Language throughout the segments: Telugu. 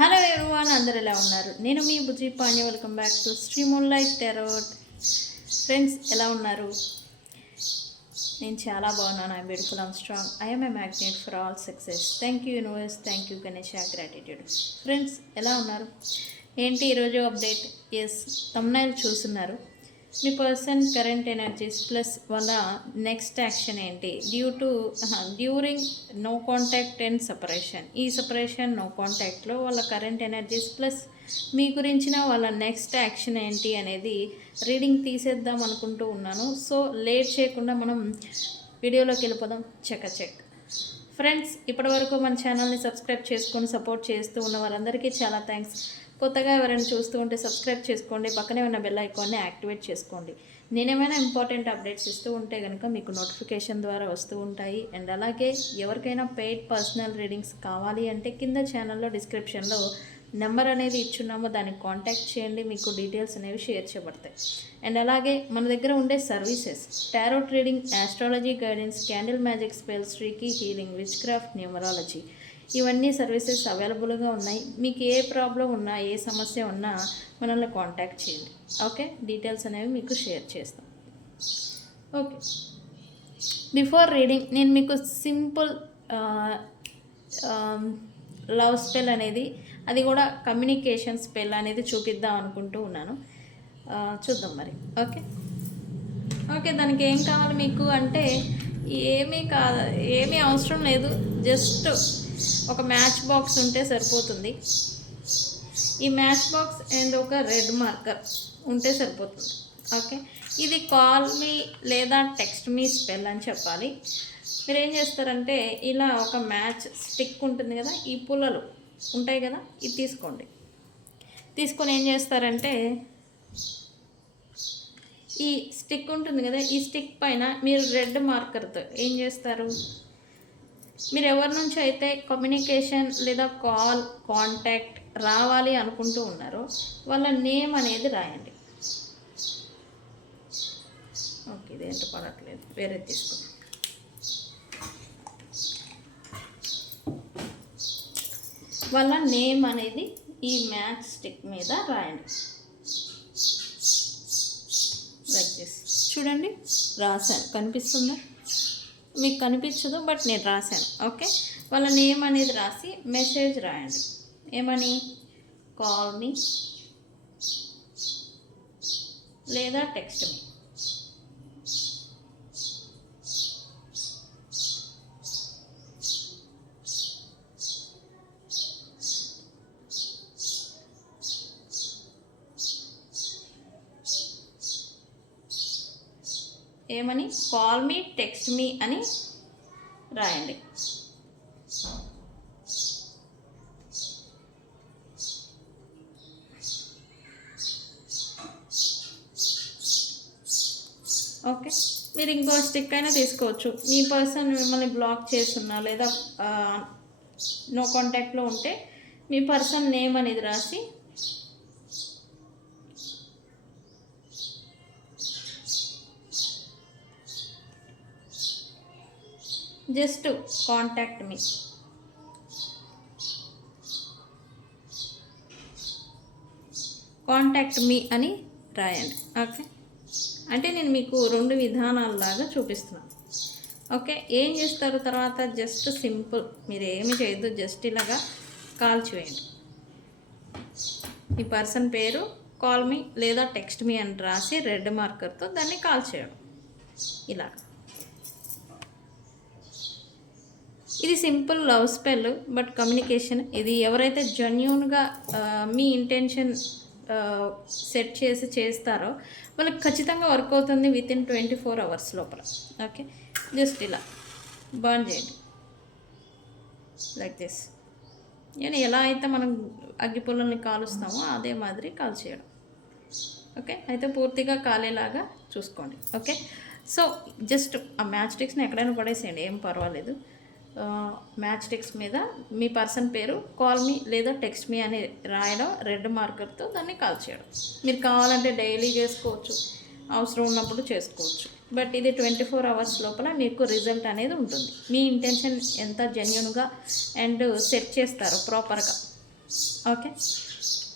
హలో ఎవరీవన్, అందరు ఎలా ఉన్నారు? నేను మీ Bujji Pandya. Welcome back to Shri moonlight tarot. Friends, ఎలా ఉన్నారు? నేను చాలా బాగున్నాను. I'm beautiful, I'm strong, I'm a magnet for all success. Thank you universe, thank you Ganesha, gratitude. Friends, ఎలా ఉన్నారు? ఏంటి ఈరోజు అప్డేట్? ఎస్, తమ్నైల్ చూస్తున్నారు. మీ పర్సన్ కరెంట్ ఎనర్జీస్ ప్లస్ వాళ్ళ నెక్స్ట్ యాక్షన్ ఏంటి during no contact and separation. ఈ సపరేషన్ నో కాంటాక్ట్లో వాళ్ళ కరెంట్ ఎనర్జీస్ ప్లస్ మీ గురించిన వాళ్ళ నెక్స్ట్ యాక్షన్ ఏంటి అనేది రీడింగ్ తీసేద్దాం అనుకుంటూ ఉన్నాను. సో లేట్ చేయకుండా మనం వీడియోలోకి వెళ్ళిపోదాం. చెక్ ఫ్రెండ్స్, ఇప్పటివరకు మన ఛానల్ని సబ్స్క్రైబ్ చేసుకొని సపోర్ట్ చేస్తూ ఉన్న వారందరికీ చాలా థ్యాంక్స్. కొత్తగా ఎవరైనా చూస్తూ ఉంటే సబ్స్క్రైబ్ చేసుకోండి, పక్కనే ఉన్న బెల్ ఐకాన్ని యాక్టివేట్ చేసుకోండి. నేనేమైనా ఇంపార్టెంట్ అప్డేట్స్ ఇస్తూ ఉంటే కనుక మీకు నోటిఫికేషన్ ద్వారా వస్తూ ఉంటాయి. అండ్ అలాగే ఎవరికైనా పెయిడ్ పర్సనల్ రీడింగ్స్ కావాలి అంటే కింద ఛానల్లో డిస్క్రిప్షన్లో నెంబర్ అనేది ఇచ్చున్నామో దానికి కాంటాక్ట్ చేయండి, మీకు డీటెయిల్స్ అనేవి షేర్ చేయబడతాయి. అండ్ అలాగే మన దగ్గర ఉండే services tarot reading, astrology guidance, candle magic spells, reiki healing, which craft, numerology, ఇవన్నీ సర్వీసెస్ అవైలబుల్గా ఉన్నాయి. మీకు ఏ ప్రాబ్లం ఉన్నా, ఏ సమస్య ఉన్నా మనల్ని కాంటాక్ట్ చేయండి. ఓకే, డీటెయిల్స్ అనేవి మీకు షేర్ చేస్తాం. ఓకే, బిఫోర్ రీడింగ్ నేను మీకు సింపుల్ లవ్ స్పెల్ అనేది, అది కూడా కమ్యూనికేషన్ స్పెల్ అనేది చూపిద్దాం అనుకుంటూ ఉన్నాను. చూద్దాం మరి. ఓకే, దానికి ఏం కావాలి మీకు అంటే ఏమీ అవసరం లేదు. జస్ట్ ఒక మ్యాచ్ బాక్స్ ఉంటే సరిపోతుంది. ఈ మ్యాచ్ బాక్స్ అండ్ ఒక రెడ్ మార్కర్ ఉంటే సరిపోతుంది. ఓకే, ఇది కాల్ మీ లేదా టెక్స్ట్ మీ స్పెల్ అని చెప్పాలి. మీరు ఏం చేస్తారంటే, ఇలా ఒక మ్యాచ్ స్టిక్ ఉంటుంది కదా, ఈ పుల్లలు ఉంటాయి కదా, ఇది తీసుకొని ఏం చేస్తారంటే, ఈ స్టిక్ ఉంటుంది కదా, ఈ స్టిక్ పైన మీరు రెడ్ మార్కర్తో ఏం చేస్తారు, మీరు ఎవరి నుంచి అయితే కమ్యూనికేషన్ లేదా కాంటాక్ట్ రావాలి అనుకుంటూ ఉన్నారో వాళ్ళ నేమ్ అనేది రాయండి. ఓకే, ఇదేంటో పడట్లేదు, వేరే తీసుకున్నాం. వాళ్ళ నేమ్ అనేది ఈ మ్యాచ్ స్టిక్ మీద రాయండి. Like this. చూడండి, రాశాను, కనిపిస్తుందా? మీకు కనిపించదు, బట్ నేను రాశాను. ఓకే, వాళ్ళ నేమ్ అనేది రాసి మెసేజ్ రాయండి. ఏమని? కాల్ మీ లేదా టెక్స్ట్ మీ. ఏమని? కాల్ మీ, టెక్స్ట్ మీ అని రాయండి. ఓకే, మీరు ఇంకో స్టిక్ అయినా తీసుకోవచ్చు. మీ పర్సన్ మిమ్మల్ని బ్లాక్ చేస్తున్నా లేదా నో కాంటాక్ట్లో ఉంటే మీ పర్సన్ నేమ్ అనేది రాసి జస్ట్ కాంటాక్ట్ మీ అని రాయండి. ఓకే, అంటే నేను మీకు రెండు విధానాలలాగా చూపిస్తున్నాను. ఓకే, ఏం చేస్తారు తర్వాత? జస్ట్ సింపుల్, మీరు ఏమి చేయొద్దు, జస్ట్ ఇలాగా కాల్ చేయండి. ఈ పర్సన్ పేరు కాల్ మీ లేదా టెక్స్ట్ మీ అని రాసి రెడ్ మార్కర్తో దాన్ని కాల్ చేయడం. ఇలాగా ఇది simple love spell, but communication. ఇది ఎవరైతే జెన్యూన్గా మీ ఇంటెన్షన్ సెట్ చేస్తారో వాళ్ళకి ఖచ్చితంగా వర్క్ అవుతుంది వితిన్ 24 hours లోపల. ఓకే, జస్ట్ ఇలా బర్న్ చేయండి, లైక్ దిస్. నేను ఎలా అయితే మనం అగ్గిపుల్లల్ని కాలుస్తామో అదే మాదిరి కాల్ చేయడం. ఓకే, అయితే పూర్తిగా కాలేలాగా చూసుకోండి. ఓకే, సో జస్ట్ ఆ మ్యాచ్ స్టిక్స్ని ఎక్కడైనా పడేసేయండి, ఏం పర్వాలేదు. మ్యాచ్ టెక్స్ట్ మీద మీ పర్సన్ పేరు కాల్ మీ లేదా టెక్స్ట్ మీ అని రాయడం, రెడ్ మార్కర్తో దాన్ని కాల్ చేయడం. మీరు కావాలంటే డైలీ చేసుకోవచ్చు, అవసరం ఉన్నప్పుడు చేసుకోవచ్చు. బట్ ఇది 24 hours లోపల మీకు రిజల్ట్ అనేది ఉంటుంది. మీ ఇంటెన్షన్ ఎంత జెన్యూన్గా అండ్ సెట్ చేస్తారో ప్రాపర్గా ఓకే.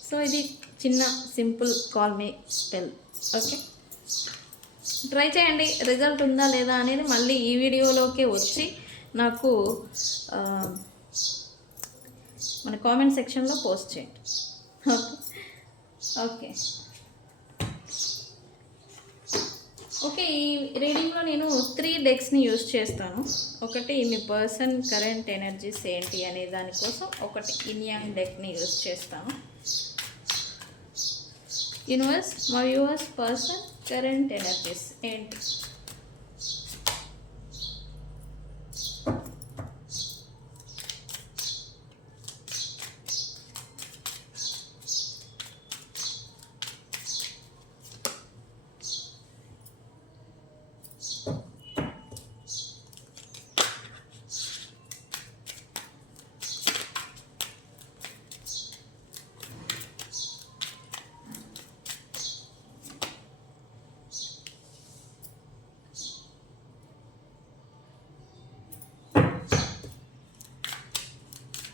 సో ఇది చిన్న simple call me spell. Okay, try చేయండి. రిజల్ట్ ఉందా లేదా అనేది మళ్ళీ ఈ వీడియోలోకి వచ్చి నాకు మన కామెంట్ సెక్షన్లో పోస్ట్ చేయండి. Okay okay okay. ఈ రీడింగ్లో నేను 3 డెక్స్ని యూజ్ చేస్తాను. ఒకటి మీ పర్సన్ కరెంట్ ఎనర్జీస్ ఏంటి అనే దానికోసం, ఒకటి ఇన్యాంగ్ డెక్ని యూజ్ చేస్తాను. యూనివర్స్, మా వ్యూవర్స్ పర్సన్ కరెంట్ ఎనర్జీస్ ఏంటి?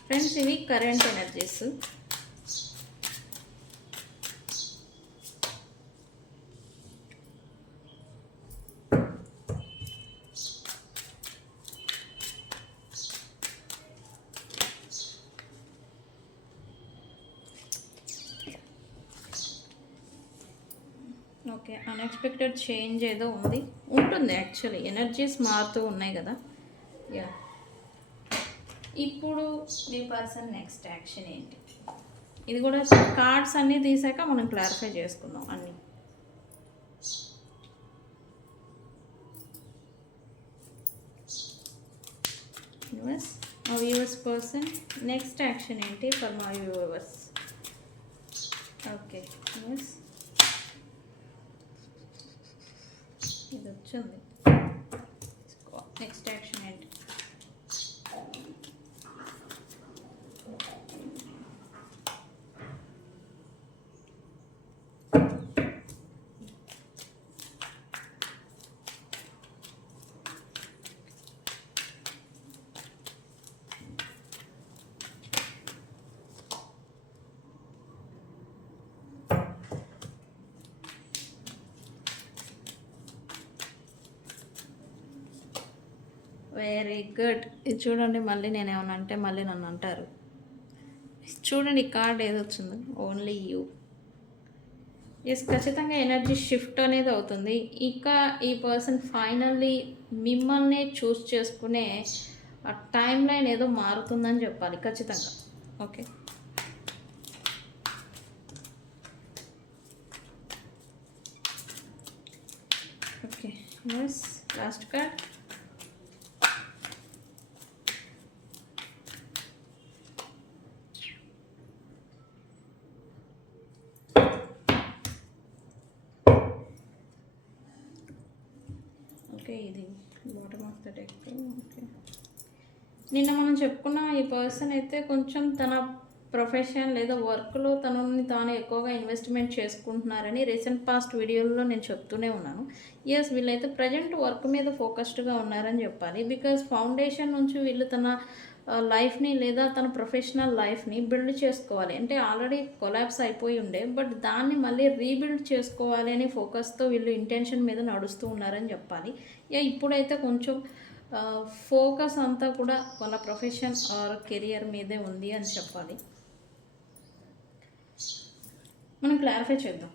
ఫ్రెండ్స్, ఇవి current energies. Okay, unexpected change ఏదో ఉంటుంది. యాక్చువల్లీ ఎనర్జీస్ మారుతూ ఉన్నాయి కదా. యా, ఇప్పుడు మీ పర్సన్ నెక్స్ట్ యాక్షన్ ఏంటి? ఇది కూడా కార్డ్స్ అన్నీ తీసాక మనం క్లారిఫై చేసుకుందాం అన్నీ. యూనివర్స్, మా వ్యూవర్స్ పర్సన్ నెక్స్ట్ యాక్షన్ ఏంటి ఫర్ మా వ్యూవర్స్? ఓకే యూనివర్స్, ఇది వచ్చింది. నెక్స్ట్ యాక్షన్ ఏంటి? Very good. ఇది చూడండి, మళ్ళీ నేనేమన్నా అంటే మళ్ళీ నన్ను అంటారు. చూడండి కార్డ్ ఏది వచ్చింది, ఓన్లీ యూ. ఎస్, ఖచ్చితంగా ఎనర్జీ షిఫ్ట్ అనేది అవుతుంది. ఇక ఈ పర్సన్ ఫైనల్లీ మిమ్మల్ని చూస్ చేసుకునే ఆ టైం లైన్ ఏదో మారుతుందని చెప్పాలి ఖచ్చితంగా. Okay, okay yes, last card. Okay, ఇది bottom of the deck. Okay, నిన్న మనం చెప్పుకున్న ఈ పర్సన్ అయితే కొంచెం తన ప్రొఫెషన్ లేదా వర్క్లో తనని తాను ఎక్కువగా ఇన్వెస్ట్మెంట్ చేసుకుంటున్నారని రీసెంట్ పాస్ట్ వీడియోల్లో నేను చెప్తూనే ఉన్నాను. ఎస్, వీళ్ళైతే ప్రజెంట్ వర్క్ మీద ఫోకస్డ్గా ఉన్నారని చెప్పాలి. బికాజ్ ఫౌండేషన్ నుంచి వీళ్ళు తన లైఫ్ని లేదా తన ప్రొఫెషనల్ లైఫ్ని బిల్డ్ చేసుకోవాలి. అంటే ఆల్రెడీ కొలాప్స్ అయిపోయి ఉండే, బట్ దాన్ని మళ్ళీ రీబిల్డ్ చేసుకోవాలి అని ఫోకస్తో వీళ్ళు ఇంటెన్షన్ మీద నడుస్తూ ఉన్నారని చెప్పాలి. ఇప్పుడైతే కొంచెం ఫోకస్ అంతా కూడా వాళ్ళ ప్రొఫెషన్ ఆర్ కెరియర్ మీదే ఉంది అని చెప్పాలి. మనం క్లారిఫై చేద్దాం.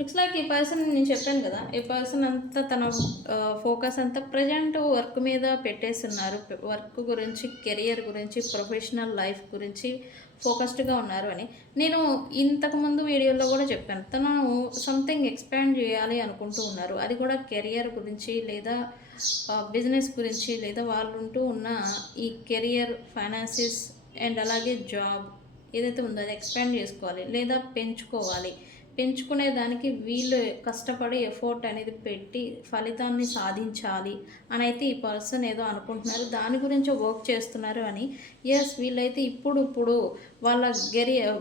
లుక్స్ లైక్ ఈ పర్సన్, నేను చెప్పాను కదా, ఈ పర్సన్ అంతా తన ఫోకస్ అంతా ప్రజెంట్ వర్క్ మీద పెట్టేస్తున్నారు. వర్క్ గురించి, కెరియర్ గురించి, ప్రొఫెషనల్ లైఫ్ గురించి ఫోకస్డ్గా ఉన్నారు అని నేను ఇంతకుముందు వీడియోలో కూడా చెప్పాను. తను సంథింగ్ ఎక్స్పాండ్ చేయాలి అనుకుంటూ ఉన్నారు. అది కూడా కెరియర్ గురించి లేదా బిజినెస్ గురించి, లేదా వాళ్ళు ఉంటూ ఉన్న ఈ కెరియర్, ఫైనాన్సెస్ అండ్ అలాగే జాబ్ ఏదైతే ఉందో అది ఎక్స్పాండ్ చేసుకోవాలి లేదా పెంచుకోవాలి. పెంచుకునే దానికి వీళ్ళు కష్టపడి ఎఫోర్ట్ అనేది పెట్టి ఫలితాన్ని సాధించాలి అని అయితే ఈ పర్సన్ ఏదో అనుకుంటున్నారు, దాని గురించి వర్క్ చేస్తున్నారు అని. ఎస్, వీళ్ళైతే ఇప్పుడు వాళ్ళ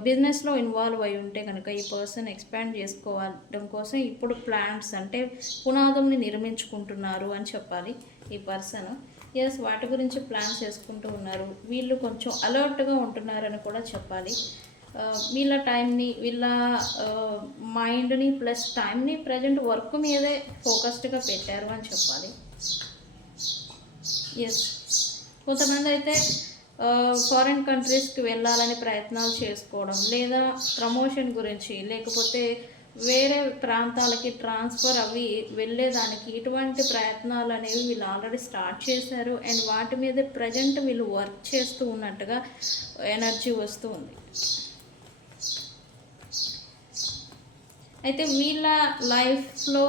బిజినెస్లో ఇన్వాల్వ్ అయి ఉంటే కనుక ఈ పర్సన్ ఎక్స్పాండ్ చేసుకోవడం కోసం ఇప్పుడు ప్లాన్స్ అంటే పునాదుల్ని నిర్మించుకుంటున్నారు అని చెప్పాలి ఈ పర్సన్. ఎస్, వాటి గురించి ప్లాన్స్ చేసుకుంటూ ఉన్నారు. వీళ్ళు కొంచెం అలర్ట్గా ఉంటున్నారని కూడా చెప్పాలి. వీళ్ళ టైంని, వీళ్ళ మైండ్ని ప్లస్ టైంని ప్రజెంట్ వర్క్ మీదే ఫోకస్డ్గా పెట్టారు అని చెప్పాలి. ఎస్, కొంతమంది అయితే ఫారిన్ కంట్రీస్కి వెళ్ళాలని ప్రయత్నాలు చేసుకోవడం, లేదా ప్రమోషన్ గురించి, లేకపోతే వేరే ప్రాంతాలకి ట్రాన్స్ఫర్ అవి వెళ్ళేదానికి ఇటువంటి ప్రయత్నాలు అనేవి వీళ్ళు ఆల్రెడీ స్టార్ట్ చేశారు. అండ్ వాటి మీద ప్రజెంట్ వీళ్ళు వర్క్ చేస్తూ ఉన్నట్టుగా ఎనర్జీ వస్తూ ఉంది. అయితే వీళ్ళ లైఫ్లో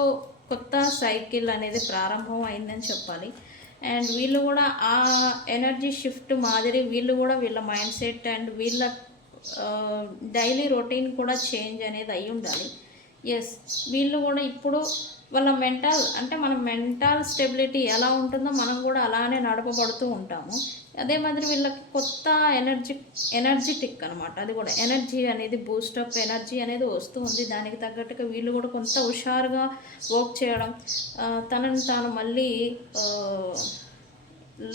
కొత్త సైకిల్ అనేది ప్రారంభం అయిందని చెప్పాలి. అండ్ వీళ్ళు కూడా ఆ ఎనర్జీ షిఫ్ట్ మాదిరి వీళ్ళు కూడా వీళ్ళ మైండ్ సెట్ అండ్ వీళ్ళ డైలీ రొటీన్ కూడా చేంజ్ అనేది అయి ఉండాలి. ఎస్, వీళ్ళు కూడా ఇప్పుడు వాళ్ళ మన మెంటల్ స్టెబిలిటీ ఎలా ఉంటుందో మనం కూడా అలానే నడపబడుతూ ఉంటాము. అదే మాదిరి వీళ్ళకి కొత్త ఎనర్జెటిక్ అనమాట, అది కూడా ఎనర్జీ అనేది బూస్టప్ ఎనర్జీ అనేది వస్తూ ఉంది. దానికి తగ్గట్టుగా వీళ్ళు కూడా కొంత హుషారుగా వర్క్ చేయడం, తనని తాను మళ్ళీ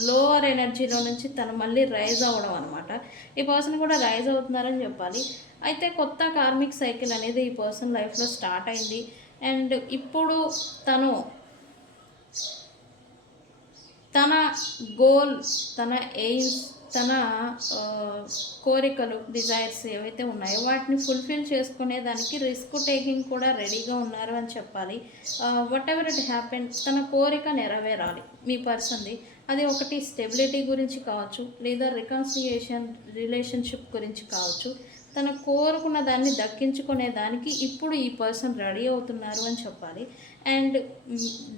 లోవర్ ఎనర్జీలో నుంచి తను మళ్ళీ రైజ్ అవ్వడం అనమాట. ఈ పర్సన్ కూడా రైజ్ అవుతున్నారని చెప్పాలి. అయితే కొత్త కార్మిక్ సైకిల్ అనేది ఈ పర్సన్ లైఫ్లో స్టార్ట్ అయింది. అండ్ ఇప్పుడు తన గోల్, తన ఎయిమ్స్, తన కోరికలు, డిజైర్స్ ఏవైతే ఉన్నాయో వాటిని ఫుల్ఫిల్ చేసుకునే దానికి రిస్క్ టేకింగ్ కూడా రెడీగా ఉన్నారు అని చెప్పాలి. వాట్ ఎవర్ ఇట్ హ్యాపెన్, తన కోరిక నెరవేరాలి మీ పర్సన్ది. అది ఒకటి స్టెబిలిటీ గురించి కావచ్చు, లేదా రికన్సిలియేషన్ రిలేషన్షిప్ గురించి కావచ్చు. తను కోరుకున్న దాన్ని దక్కించుకునే దానికి ఇప్పుడు ఈ పర్సన్ రెడీ అవుతున్నారు అని చెప్పాలి. అండ్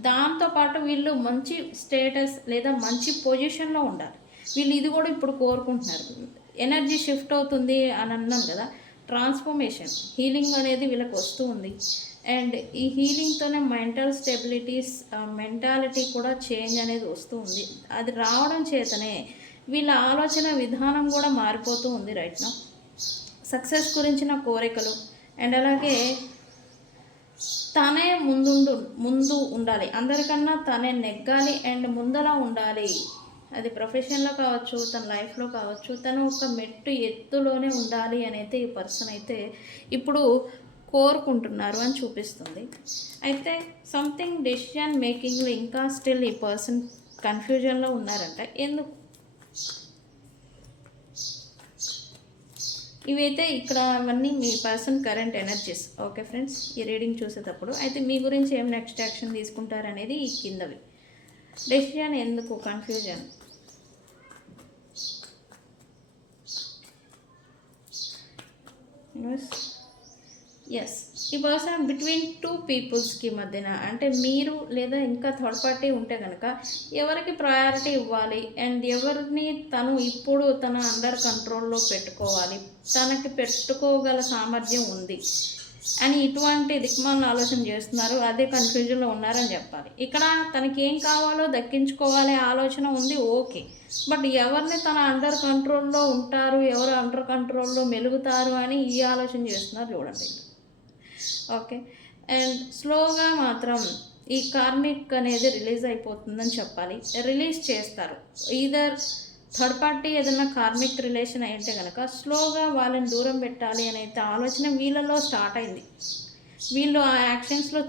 దాంతోపాటు వీళ్ళు మంచి స్టేటస్ లేదా మంచి పొజిషన్లో ఉండాలి. వీళ్ళు ఇది కూడా ఇప్పుడు కోరుకుంటున్నారు. ఎనర్జీ షిఫ్ట్ అవుతుంది అని అన్నాను కదా, ట్రాన్స్ఫర్మేషన్, హీలింగ్ అనేది వీళ్ళకి వస్తూ ఉంది. అండ్ ఈ హీలింగ్తోనే మెంటల్ స్టెబిలిటీస్, మెంటాలిటీ కూడా చేంజ్ అనేది వస్తూ ఉంది. అది రావడం చేతనే వీళ్ళ ఆలోచన విధానం కూడా మారిపోతూ ఉంది రైట్ నౌ. సక్సెస్ గురించిన కోరికలు అండ్ అలాగే తనే ముందు ఉండాలి, అందరికన్నా తనే నెగ్గాలి అండ్ ముందలా ఉండాలి. అది ప్రొఫెషన్లో కావచ్చు, తన లైఫ్లో కావచ్చు, తను ఒక మెట్టు ఎత్తులోనే ఉండాలి అని అయితే ఈ పర్సన్ అయితే ఇప్పుడు కోరుకుంటున్నారు అని చూపిస్తుంది. అయితే సంథింగ్ డెసిషన్ మేకింగ్లో ఇంకా స్టిల్ ఈ పర్సన్ కన్ఫ్యూజన్లో ఉన్నారంట. ఎందుకు? ఇవైతే ఇక్కడ అవన్నీ మీ person current energies. Okay friends, ఈ రీడింగ్ చూసేటప్పుడు అయితే మీ గురించి ఏం నెక్స్ట్ యాక్షన్ తీసుకుంటారనేది ఈ కిందవి. డెసిషన్ ఎందుకు కన్ఫ్యూజన్? ఎస్, ఈ పర్సన్ బిట్వీన్ టూ పీపుల్స్కి మధ్యన, అంటే మీరు లేదా ఇంకా థర్డ్ పార్టీ ఉంటే కనుక ఎవరికి ప్రయారిటీ ఇవ్వాలి అండ్ ఎవరిని తను ఇప్పుడు తన అండర్ కంట్రోల్లో పెట్టుకోవాలి, తనకి పెట్టుకోగల సామర్థ్యం ఉంది అని ఇటువంటి దిక్మాలను ఆలోచన చేస్తున్నారు. అదే కన్ఫ్యూజన్లో ఉన్నారని చెప్పాలి. ఇక్కడ తనకి ఏం కావాలో దక్కించుకోవాలి ఆలోచన ఉంది, ఓకే. బట్ ఎవరిని తన అండర్ కంట్రోల్లో ఉంటారు, ఎవరు అండర్ కంట్రోల్లో మెలుగుతారు అని ఈ ఆలోచన చేస్తున్నారు చూడండి. ఓకే, అండ్ స్లోగా మాత్రం ఈ కార్మిక్ అనేది రిలీజ్ అయిపోతుందని చెప్పాలి. రిలీజ్ చేస్తారు. ఈదర్ థర్డ్ పార్టీ ఏదైనా కార్మిక్ రిలేషన్ అయితే కనుక స్లోగా వాళ్ళని దూరం పెట్టాలి అని అయితే ఆలోచన వీళ్ళలో స్టార్ట్ అయింది. వీళ్ళు ఆ యాక్షన్స్లో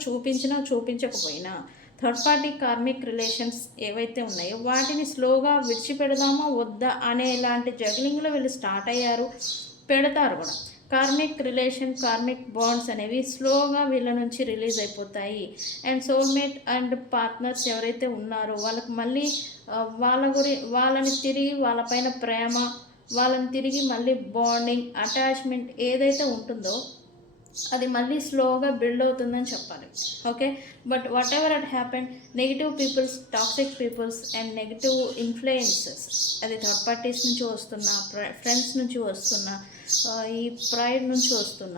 చూపించకపోయినా థర్డ్ పార్టీ కార్మిక్ రిలేషన్స్ ఏవైతే ఉన్నాయో వాటిని స్లోగా విడిచిపెడదామా వద్దా అనే ఇలాంటి జగ్లింగ్లో వీళ్ళు స్టార్ట్ అయ్యారు, పెడతారు కూడా. కార్మిక్ రిలేషన్, కార్మిక్ బాండ్స్ అనేవి స్లోగా వీళ్ళ నుంచి రిలీజ్ అయిపోతాయి. అండ్ సోల్మేట్ అండ్ పార్ట్నర్స్ ఎవరైతే ఉన్నారో వాళ్ళకి మళ్ళీ వాళ్ళని తిరిగి వాళ్ళపైన ప్రేమ, వాళ్ళని తిరిగి మళ్ళీ బాండింగ్, అటాచ్మెంట్ ఏదైతే ఉంటుందో అది మళ్ళీ స్లోగా బిల్డ్ అవుతుందని చెప్పాలి. Okay, but whatever it happen, negative peoples, toxic peoples and negative influences, అది థర్డ్ పార్టీస్ నుంచి వస్తున్న, ఫ్రెండ్స్ నుంచి వస్తున్న, ఈ ప్రైడ్ నుంచి వస్తున్న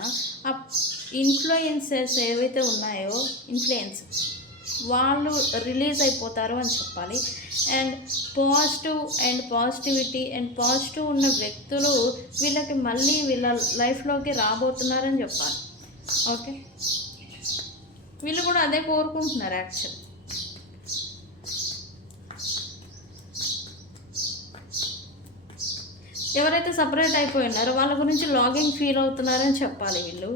ఆ ఇన్ఫ్లుయెన్సెస్ ఏవైతే ఉన్నాయో, ఇన్ఫ్లుయెన్స్, వాళ్ళు రిలీజ్ అయిపోతారు అని చెప్పాలి. అండ్ పాజిటివిటీ అండ్ పాజిటివ్ ఉన్న వ్యక్తులు వీళ్ళకి మళ్ళీ వీళ్ళ లైఫ్లోకి రాబోతున్నారని చెప్పాలి. ఓకే, వీళ్ళు కూడా అదే కోరుకుంటున్నారు యాక్చువల్. ఎవరైతే సపరేట్ అయిపోయినారో వాళ్ళ గురించి లాగింగ్ ఫీల్ అవుతున్నారని చెప్పాలి వీళ్ళు.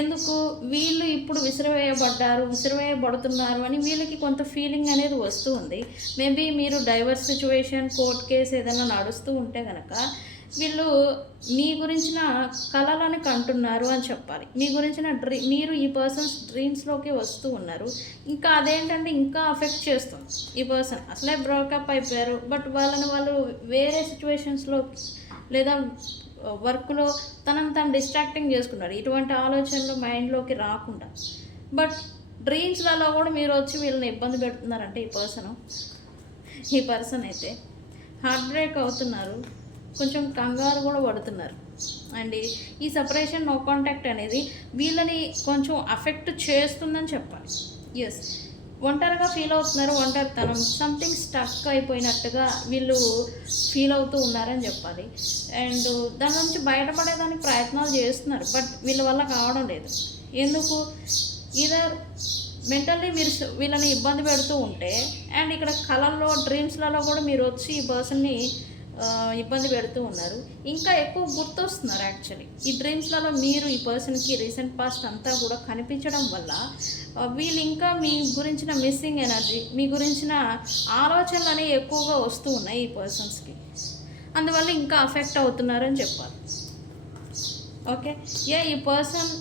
ఎందుకు వీళ్ళు ఇప్పుడు విసిరివేయబడుతున్నారు అని వీళ్ళకి కొంత ఫీలింగ్ అనేది వస్తూ ఉంది. మేబీ మీరు డైవర్స్ సిచ్యువేషన్, కోర్ట్ కేసు ఏదైనా నడుస్తూ ఉంటే కనుక వీళ్ళు మీ గురించిన కళలని కంటున్నారు అని చెప్పాలి. మీ గురించిన మీరు ఈ పర్సన్స్ డ్రీమ్స్లోకి వస్తూ ఉన్నారు. ఇంకా అదేంటంటే ఇంకా అఫెక్ట్ చేస్తుంది ఈ పర్సన్. అసలే బ్రేకప్ అయిపోయారు, బట్ వాళ్ళు వేరే సిచ్యువేషన్స్లో లేదా వర్క్లో తను డిస్ట్రాక్టింగ్ చేసుకున్నారు, ఇటువంటి ఆలోచనలు మైండ్లోకి రాకుండా. బట్ డ్రీమ్స్లలో కూడా మీరు వచ్చి వీళ్ళని ఇబ్బంది పెడుతున్నారంటే ఈ పర్సన్ అయితే హార్ట్ బ్రేక్ అవుతున్నారు, కొంచెం కంగారు కూడా పడుతున్నారు. అండ్ ఈ సపరేషన్, నో కాంటాక్ట్ అనేది వీళ్ళని కొంచెం అఫెక్ట్ చేస్తుందని చెప్పాలి. ఎస్, ఒంటరిగా ఫీల్ అవుతున్నారు, ఒంటరితనం, సంథింగ్ స్టక్ అయిపోయినట్టుగా వీళ్ళు ఫీల్ అవుతూ ఉన్నారని చెప్పాలి. అండ్ దాని నుంచి బయటపడేదానికి ప్రయత్నాలు చేస్తున్నారు, బట్ వీళ్ళ వల్ల కావడం లేదు. ఎందుకు? ఈధర్ మెంటల్లీ మీరు వీళ్ళని ఇబ్బంది పెడుతూ ఉంటే, అండ్ ఇక్కడ కళల్లో, డ్రీమ్స్లలో కూడా మీరు వచ్చి ఈ పర్సన్ని ఇబ్బంది పెడుతూ ఉన్నారు. ఇంకా ఎక్కువ గుర్తొస్తున్నారు యాక్చువల్లీ ఈ డ్రీమ్స్లలో. మీరు ఈ పర్సన్కి రీసెంట్ పాస్ట్ అంతా కూడా కనిపించడం వల్ల వీళ్ళు ఇంకా మీ గురించిన మిస్సింగ్ ఎనర్జీ, మీ గురించిన ఆలోచనలు అనేవి ఎక్కువగా వస్తూ ఉన్నాయి ఈ పర్సన్స్కి. అందువల్ల ఇంకా అఫెక్ట్ అవుతున్నారని చెప్పాలి. ఓకే, ఈ పర్సన్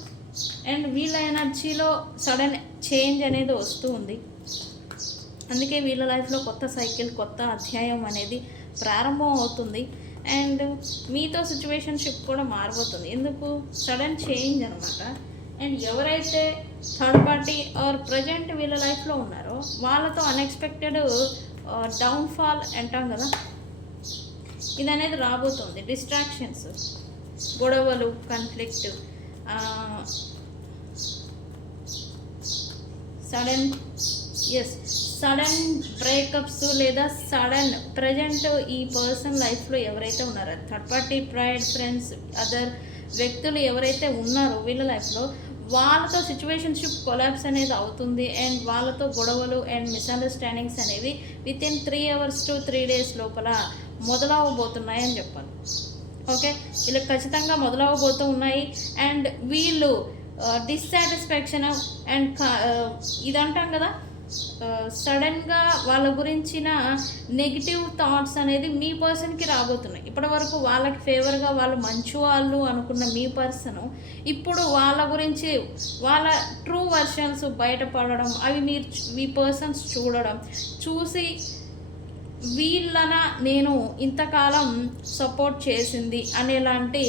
అండ్ వీళ్ళ ఎనర్జీలో సడన్ చేంజ్ అనేది వస్తూ ఉంది. అందుకే వీళ్ళ లైఫ్లో కొత్త సైకిల్, కొత్త అధ్యాయం అనేది ప్రారంభం అవుతుంది. అండ్ మీతో సిచ్యువేషన్షిప్ కూడా మారిపోతుంది. ఎందుకు? సడన్ చేంజ్ అనమాట. అండ్ ఎవరైతే థర్డ్ పార్టీ ఆర్ ప్రజెంట్ వీళ్ళ లైఫ్లో ఉన్నారో వాళ్ళతో అన్ఎక్స్పెక్టెడ్ డౌన్ఫాల్ అంటాం కదా, ఇది అనేది రాబోతుంది. డిస్ట్రాక్షన్స్, గొడవలు, కాన్ఫ్లిక్ట్, సడన్ బ్రేకప్స్ లేదా సడన్ ప్రజెంట్ ఈ పర్సన్ లైఫ్లో ఎవరైతే ఉన్నారో third party, pride, friends, other వ్యక్తులు ఎవరైతే ఉన్నారో వీళ్ళ లైఫ్లో వాళ్ళతో సిచ్యువేషన్షిప్ కొలాప్స్ అనేది అవుతుంది. అండ్ వాళ్ళతో గొడవలు అండ్ మిస్అండర్స్టాండింగ్స్ అనేవి వితిన్ 3 hours to 3 days లోపల మొదలవబోతున్నాయని చెప్పాలి. ఓకే, వీళ్ళకి ఖచ్చితంగా మొదలవబోతూ ఉన్నాయి. అండ్ వీళ్ళు డిస్సాటిస్ఫాక్షన్ అండ్ ఇదంటాం కదా, సడన్గా వాళ్ళ గురించిన నెగిటివ్ థాట్స్ అనేది మీ పర్సన్కి రాబోతున్నాయి. ఇప్పటి వరకు వాళ్ళకి ఫేవర్గా వాళ్ళు మంచి వాళ్ళు అనుకున్న మీ పర్సన్ ఇప్పుడు వాళ్ళ గురించి వాళ్ళ ట్రూ వర్షన్స్ బయటపడడం, అవి మీ పర్సన్స్ చూసి వీళ్ళన నేను ఇంతకాలం సపోర్ట్ చేసింది అనేలాంటి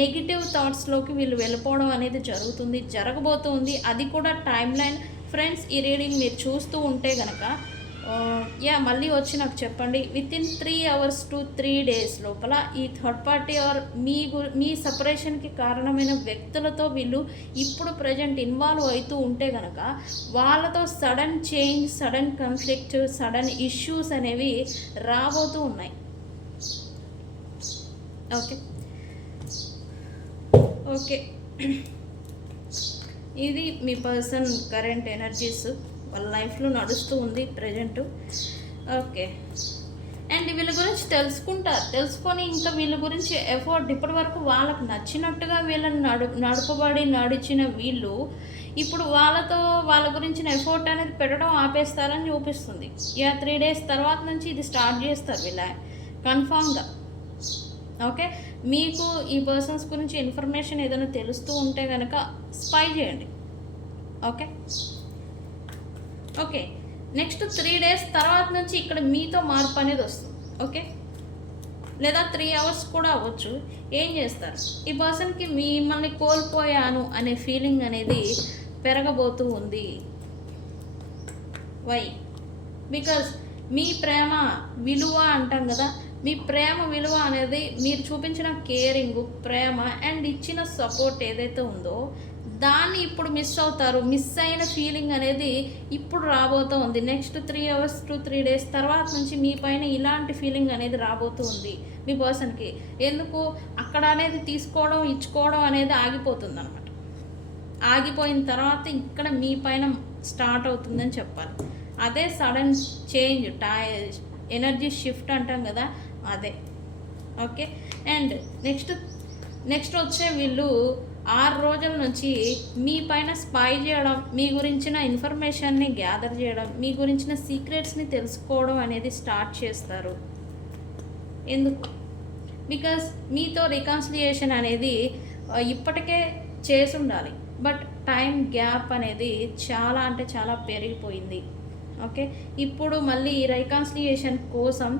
నెగిటివ్ థాట్స్లోకి వీళ్ళు వెళ్ళిపోవడం అనేది జరగబోతుంది. అది కూడా టైం లైన్. ఫ్రెండ్స్, ఈ రీడింగ్ మీరు చూస్తూ ఉంటే కనుక మళ్ళీ వచ్చి నాకు చెప్పండి. వితిన్ 3 hours to 3 days లోపల ఈ థర్డ్ పార్టీ ఆర్ మీ సపరేషన్కి కారణమైన వ్యక్తులతో వీళ్ళు ఇప్పుడు ప్రజెంట్ ఇన్వాల్వ్ అవుతూ ఉంటే కనుక వాళ్ళతో sudden change, sudden conflict, sudden issues అనేవి రాబోతూ ఉన్నాయి. ఓకే, ఇది మీ పర్సన్ కరెంట్ ఎనర్జీస్ వాళ్ళ లైఫ్లో నడుస్తూ ఉంది ప్రజెంటు. ఓకే, అండ్ వీళ్ళ గురించి తెలుసుకొని ఇంకా వీళ్ళ గురించి ఎఫర్ట్ ఇప్పటి వరకు వాళ్ళకు నచ్చినట్టుగా వీళ్ళని నడిచిన వీళ్ళు ఇప్పుడు వాళ్ళ గురించిన ఎఫర్ట్ అనేది పెట్టడం ఆపేస్తారని చూపిస్తుంది. 3 days తర్వాత నుంచి ఇది స్టార్ట్ చేస్తారు వీళ్ళ కన్ఫామ్గా. ఓకే, మీకు ఈ పర్సన్స్ గురించి ఇన్ఫర్మేషన్ ఏదైనా తెలుస్తూ ఉంటే కనుక స్పై చేయండి. ఓకే, నెక్స్ట్ 3 days తర్వాత నుంచి ఇక్కడ మీతో మార్పు అనేది వస్తుంది. ఓకే, లేదా 3 hours కూడా అవ్వచ్చు. ఏం చేస్తారు? ఈ పర్సన్కి మిమ్మల్ని కోల్పోయాను అనే ఫీలింగ్ అనేది పెరగబోతూ ఉంది. వై? బికాజ్ మీ ప్రేమ విలువ అంటాం కదా, మీ ప్రేమ విలువ అనేది మీరు చూపించిన కేరింగ్, ప్రేమ అండ్ ఇచ్చిన సపోర్ట్ ఏదైతే ఉందో దాన్ని ఇప్పుడు మిస్ అవుతారు. మిస్ అయిన ఫీలింగ్ అనేది ఇప్పుడు రాబోతూ ఉంది. నెక్స్ట్ 3 hours to 3 days తర్వాత నుంచి మీ పైన ఇలాంటి ఫీలింగ్ అనేది రాబోతూ ఉంది మీ పర్సన్కి. ఎందుకు? అక్కడ అనేది తీసుకోవడం ఇచ్చుకోవడం అనేది ఆగిపోతుంది అనమాట. ఆగిపోయిన తర్వాత ఇక్కడ మీ పైన స్టార్ట్ అవుతుందని చెప్పాలి. అదే సడన్ చేంజ్, ఎనర్జీ షిఫ్ట్ అంటాం కదా, అదే. ఓకే. అండ్ నెక్స్ట్ వచ్చే వీళ్ళు 6 రోజుల నుంచి మీ పైన స్పై చేయడం, మీ గురించిన ఇన్ఫర్మేషన్ని గ్యాదర్ చేయడం, మీ గురించిన సీక్రెట్స్ని తెలుసుకోవడం అనేది స్టార్ట్ చేస్తారు. ఎందుకు? బికాస్ మీతో రికన్సిలియేషన్ అనేది ఇప్పటికే చేసి ఉండాలి, బట్ టైం గ్యాప్ అనేది చాలా అంటే చాలా పెరిగిపోయింది. ఓకే. ఇప్పుడు మళ్ళీ ఈ రికన్సిలియేషన్ కోసం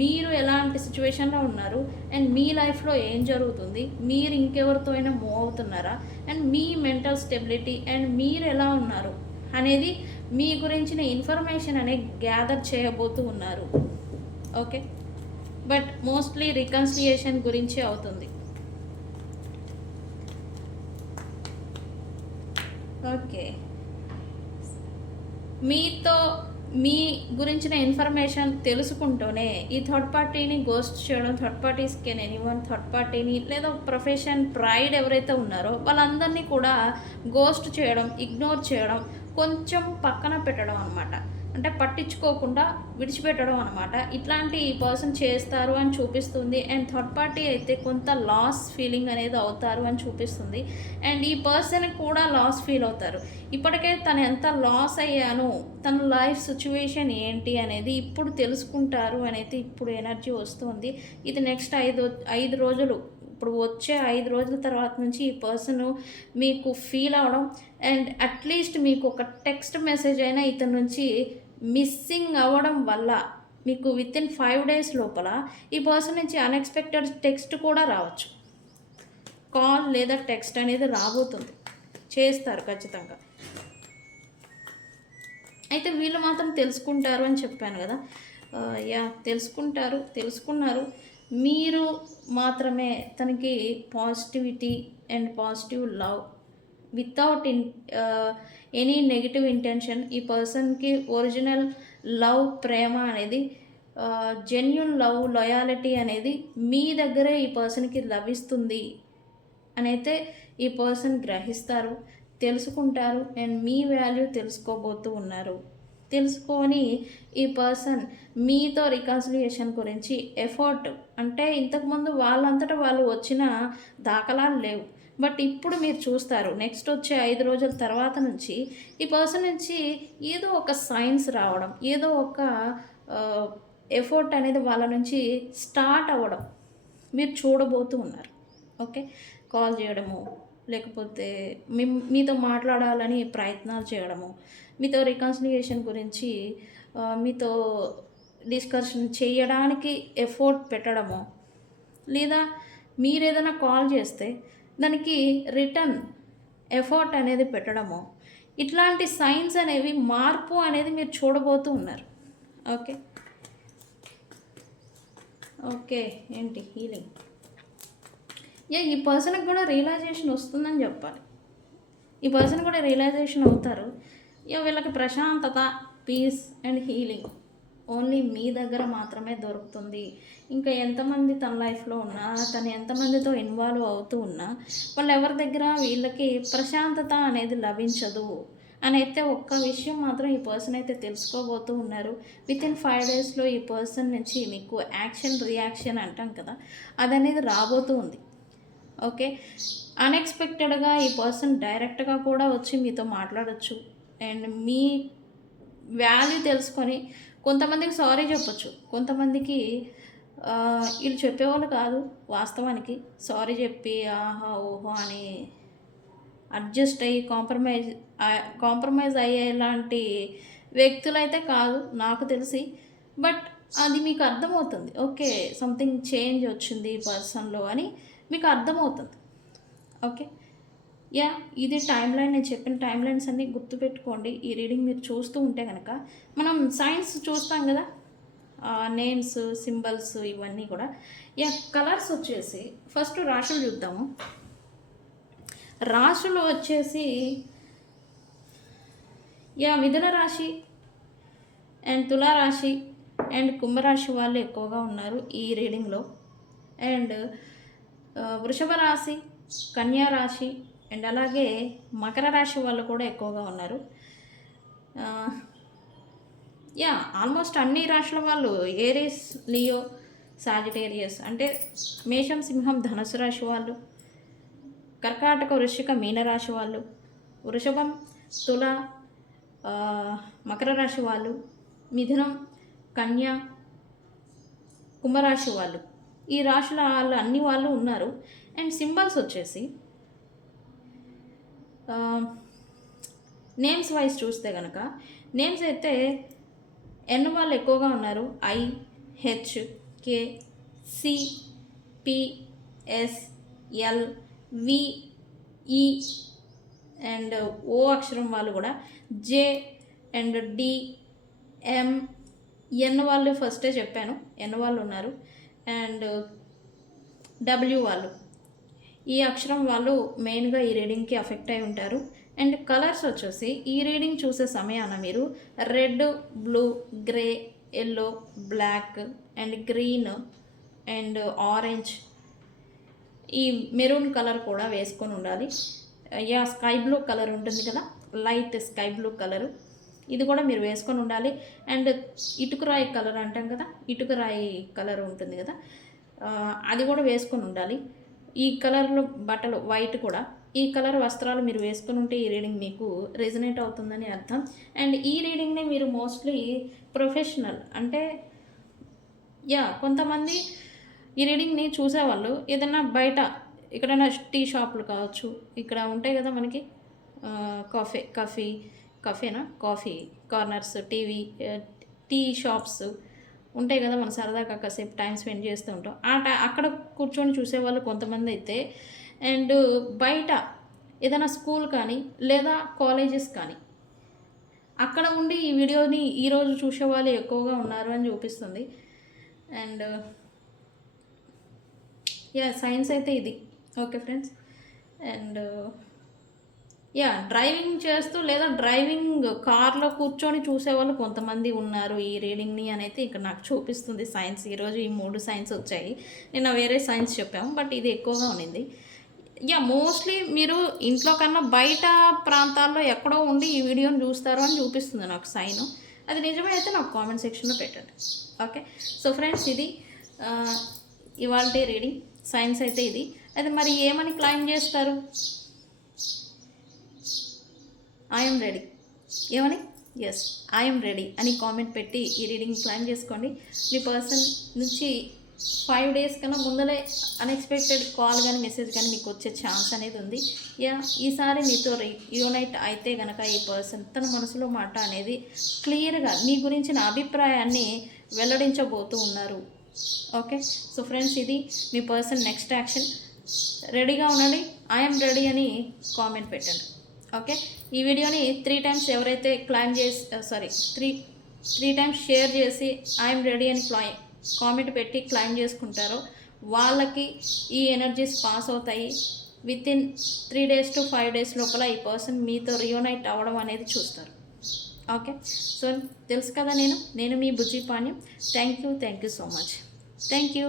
మీరు ఎలాంటి సిచ్యువేషన్లో ఉన్నారు అండ్ మీ లైఫ్లో ఏం జరుగుతుంది, మీరు ఇంకెవరితో అయినా మూవ్ అవుతున్నారా, and me mental stability and మీరు ఎలా ఉన్నారు అనేది మీ గురించిన ఇన్ఫర్మేషన్ అనేది గ్యాదర్ చేయబోతూ ఉన్నారు. ఓకే. బట్ మోస్ట్లీ రికన్సిలియేషన్ గురించి అవుతుంది. ఓకే. మీతో మీ గురించిన ఇన్ఫర్మేషన్ తెలుసుకుంటూనే ఈ థర్డ్ పార్టీని గోస్ట్ చేయడం, third parties can anyone, third పార్టీని లేదా ప్రొఫెషన్ ప్రైడ్ ఎవరైతే ఉన్నారో వాళ్ళందరినీ కూడా గోస్ట్ చేయడం, ఇగ్నోర్ చేయడం, కొంచెం పక్కన పెట్టడం అనమాట. అంటే పట్టించుకోకుండా విడిచిపెట్టడం అనమాట. ఇట్లాంటి ఈ పర్సన్ చేస్తారు అని చూపిస్తుంది. అండ్ థర్డ్ పార్టీ అయితే కొంత లాస్ ఫీలింగ్ అనేది అవుతారు అని చూపిస్తుంది. అండ్ ఈ పర్సన్ కూడా లాస్ ఫీల్ అవుతారు. ఇప్పటికే తను ఎంత లాస్ అయ్యాను, తన లైఫ్ సిచ్యువేషన్ ఏంటి అనేది ఇప్పుడు తెలుసుకుంటారు అనేది ఇప్పుడు ఎనర్జీ వస్తుంది. ఇది నెక్స్ట్ 5 రోజులు, ఇప్పుడు వచ్చే 5 రోజుల తర్వాత నుంచి ఈ పర్సన్ మీకు ఫీల్ అవడం అండ్ అట్లీస్ట్ మీకు ఒక టెక్స్ట్ మెసేజ్ అయినా ఇతని నుంచి మిస్సింగ్ అవ్వడం వల్ల మీకు వితిన్ 5 days లోపల ఈ పర్సన్ నుంచి అన్ఎక్స్పెక్టెడ్ టెక్స్ట్ కూడా రావచ్చు. కాల్ లేదా టెక్స్ట్ అనేది రాబోతుంది, చేస్తారు ఖచ్చితంగా. అయితే వీళ్ళు మాత్రం తెలుసుకుంటారు అని చెప్పాను కదా. తెలుసుకున్నారు. మీరు మాత్రమే తనకి positivity and positive love without any negative intention, ఈ పర్సన్కి ఒరిజినల్ లవ్, ప్రేమ అనేది, జెన్యూన్ లవ్, లాయాలిటీ అనేది మీ దగ్గరే ఈ పర్సన్కి లభిస్తుంది అని అయితే ఈ పర్సన్ గ్రహిస్తారు, తెలుసుకుంటారు అండ్ మీ వాల్యూ తెలుసుకోబోతూ ఉన్నారు. తెలుసుకొని ఈ పర్సన్ మీతో రికన్సిలియేషన్ గురించి ఎఫర్ట్, అంటే ఇంతకుముందు వాళ్ళంతటా వాళ్ళు వచ్చిన దాఖలాలు లేవు, బట్ ఇప్పుడు మీరు చూస్తారు నెక్స్ట్ వచ్చే 5 రోజుల తర్వాత నుంచి ఈ పర్సన్ నుంచి ఏదో ఒక సైన్స్ రావడం, ఏదో ఒక ఎఫర్ట్ అనేది వాళ్ళ నుంచి స్టార్ట్ అవ్వడం మీరు చూడబోతూ ఉన్నారు. ఓకే. కాల్ చేయడము, లేకపోతే మీతో మాట్లాడాలని ప్రయత్నాలు చేయడము, మీతో రికన్సిలియేషన్ గురించి మీతో డిస్కషన్ చేయడానికి ఎఫర్ట్ పెట్టడము, లేదా మీరు ఏదైనా కాల్ చేస్తే దానికి రిటర్న్ ఎఫర్ట్ అనేది పెట్టడము, ఇట్లాంటి సైన్స్ అనేవి, మార్పు అనేది మీరు చూడబోతూ ఉన్నారు. ఓకే. ఏంటి హీలింగ్? ఈ పర్సన్కి కూడా రియలైజేషన్ వస్తుందని చెప్పాలి. ఈ పర్సన్ కూడా రియలైజేషన్ అవుతారు. వీళ్ళకి ప్రశాంతత, పీస్ అండ్ హీలింగ్ ఓన్లీ మీ దగ్గర మాత్రమే దొరుకుతుంది. ఇంకా ఎంతమంది తన లైఫ్లో ఉన్నా, తను ఎంతమందితో ఇన్వాల్వ్ అవుతూ ఉన్నా, వాళ్ళు ఎవరి దగ్గర వీళ్ళకి ప్రశాంతత అనేది లభించదు అని అయితే ఒక్క విషయం మాత్రం ఈ పర్సన్ అయితే తెలుసుకోబోతూ ఉన్నారు. వితిన్ 5 daysలో ఈ పర్సన్ నుంచి మీకు రియాక్షన్ అంటాం కదా, అదనేది రాబోతూ ఉంది. ఓకే. అన్ఎక్స్పెక్టెడ్గా ఈ పర్సన్ డైరెక్ట్గా కూడా వచ్చి మీతో మాట్లాడచ్చు అండ్ మీ వాల్యూ తెలుసుకొని కొంతమందికి సారీ చెప్పచ్చు, కొంతమందికి వీళ్ళు చెప్పేవాళ్ళు కాదు, వాస్తవానికి సారీ చెప్పి ఆహా ఓహో అని అడ్జస్ట్ అయ్యి కాంప్రమైజ్ అయ్యేలాంటి వ్యక్తులైతే కాదు నాకు తెలిసి. బట్ అది మీకు అర్థమవుతుంది, ఓకే సంథింగ్ చేంజ్ వచ్చింది ఈ పర్సన్లో అని మీకు అర్థమవుతుంది. ఓకే. యా, ఇది టైమ్ లైన్. నేను చెప్పిన టైమ్ లైన్స్ అన్నీ గుర్తుపెట్టుకోండి. ఈ రీడింగ్ మీరు చూస్తూ ఉంటే కనుక, మనం సైన్స్ చూస్తాం కదా, నేమ్స్, సింబల్స్ ఇవన్నీ కూడా. యా, కలర్స్ వచ్చేసి ఫస్ట్ రాశులు చూద్దాము. రాశులు వచ్చేసి యా, మిథున రాశి అండ్ తులారాశి అండ్ కుంభరాశి వాళ్ళు ఎక్కువగా ఉన్నారు ఈ రీడింగ్లో. అండ్ వృషభ రాశి, కన్యా రాశి అండ్ అలాగే మకర రాశి వాళ్ళు కూడా ఎక్కువగా ఉన్నారు. యా, ఆల్మోస్ట్ అన్ని రాశుల వాళ్ళు, ఏరీస్, లియో, సాజిటేరియస్ అంటే మేషం, సింహం, ధనుసు రాశి వాళ్ళు, కర్కాటక, వృశ్చిక, మీనరాశి వాళ్ళు, వృషభం, తుల, మకర రాశి వాళ్ళు, మిథునం, కన్య, కుంభరాశి వాళ్ళు, ఈ రాశుల వాళ్ళు అన్ని వాళ్ళు ఉన్నారు. అండ్ సింబల్స్ వచ్చేసి నేమ్స్ వైజ్ చూస్తే కనుక, నేమ్స్ అయితే ఎన్ వాళ్ళు ఎక్కువగా ఉన్నారు. I, H, K, C, P, S, L, V, E and ఓ అక్షరం వాళ్ళు కూడా, జే అండ్ డి, ఎం, ఎన్ వాళ్ళు ఫస్టే చెప్పాను, ఎన్ వాళ్ళు ఉన్నారు. అండ్ డబ్ల్యూ వాళ్ళు, ఈ అక్షరం వాళ్ళు మెయిన్గా ఈ రీడింగ్కి అఫెక్ట్ అయి ఉంటారు. అండ్ కలర్స్ వచ్చేసి ఈ రీడింగ్ చూసే సమయాన మీరు red, blue, grey, yellow, black and green and orange, ఈ మెరూన్ కలర్ కూడా వేసుకొని ఉండాలి. యా, స్కై బ్లూ కలర్ ఉంటుంది కదా, లైట్ స్కై బ్లూ కలరు, ఇది కూడా మీరు వేసుకొని ఉండాలి. అండ్ ఇటుకరాయి కలర్ అంటాం కదా, ఇటుకరాయి కలర్ ఉంటుంది కదా, అది కూడా వేసుకొని ఉండాలి. ఈ కలర్లో బట్టలు వైట్ కూడా, ఈ కలర్ వస్త్రాలు మీరు వేసుకొని ఉంటే ఈ రీడింగ్ మీకు రెజనేట్ అవుతుందని అర్థం. అండ్ ఈ రీడింగ్ని మీరు మోస్ట్లీ ప్రొఫెషనల్ అంటే, యా, కొంతమంది ఈ రీడింగ్ని చూసేవాళ్ళు ఏదైనా బయట ఎక్కడైనా టీ షాపులు కావచ్చు, ఇక్కడ ఉంటాయి కదా మనకి కాఫీ కార్నర్స్, టీ షాప్స్ ఉంటాయి కదా, మనం సరదాగా కాసేపు టైం స్పెండ్ చేస్తూ ఉంటాం. అక్కడ కూర్చొని చూసేవాళ్ళు కొంతమంది అయితే, అండ్ బయట ఏదైనా స్కూల్ కానీ లేదా కాలేజెస్ కానీ అక్కడ ఉండి ఈ వీడియోని ఈరోజు చూసేవాళ్ళు ఎక్కువగా ఉన్నారు అని చూపిస్తుంది. అండ్ యా, సైన్స్ అయితే ఇది. Okay friends. And yeah, driving చేస్తూ లేదా డ్రైవింగ్ కార్లో కూర్చొని చూసేవాళ్ళు కొంతమంది ఉన్నారు ఈ రీడింగ్ని అని అయితే ఇక్కడ నాకు చూపిస్తుంది సైన్స్. ఈరోజు ఈ 3 సైన్స్ వచ్చాయి. నిన్న వేరే సైన్స్ చెప్పాము, బట్ ఇది ఎక్కువగా ఉన్నింది. యా, మోస్ట్లీ మీరు ఇంట్లో కన్నా బయట ప్రాంతాల్లో ఎక్కడో ఉండి ఈ వీడియోని చూస్తారు అని చూపిస్తుంది నాకు సైన్. అది నిజమే అయితే నాకు కామెంట్ సెక్షన్లో పెట్టండి. ఓకే. సో ఫ్రెండ్స్, ఇది ఇవాళ రీడింగ్. సైన్స్ అయితే ఇది. అది మరి ఏమని క్లైమ్ చేస్తారు? I'm ready. ఏమని? ఎస్, ఐఎమ్ రెడీ అని కామెంట్ పెట్టి ఈ రీడింగ్ క్లైమ్ చేసుకోండి. మీ పర్సన్ నుంచి 5 days కన్నా ముందరే అన్ఎక్స్పెక్టెడ్ కాల్ కానీ మెసేజ్ కానీ మీకు వచ్చే ఛాన్స్ అనేది ఉంది. యా, ఈసారి మీతో యూనైట్ అయితే కనుక ఈ పర్సన్ తన మనసులో మాట అనేది క్లియర్గా మీ గురించిన అభిప్రాయాన్ని వెల్లడించబోతూ ఉన్నారు. ఓకే. సో ఫ్రెండ్స్, ఇది మీ పర్సన్ నెక్స్ట్ యాక్షన్. రెడీగా ఉండండి. ఐఎమ్ రెడీ అని కామెంట్ పెట్టండి. ఓకే. ఈ వీడియోని 3 times ఎవరైతే క్లైమ్ చేసి త్రీ టైమ్స్ షేర్ చేసి ఐఎమ్ రెడీ అని కామెంట్ పెట్టి క్లైమ్ చేసుకుంటారో వాళ్ళకి ఈ ఎనర్జీస్ పాస్ అవుతాయి. వితిన్ 3 days to 5 days లోపల ఈ పర్సన్ మీతో రియూనైట్ అవ్వడం అనేది చూస్తారు. ఓకే. సో తెలుసు కదా, నేను మీ Bujji Panyam. Thank you so much. Thank you.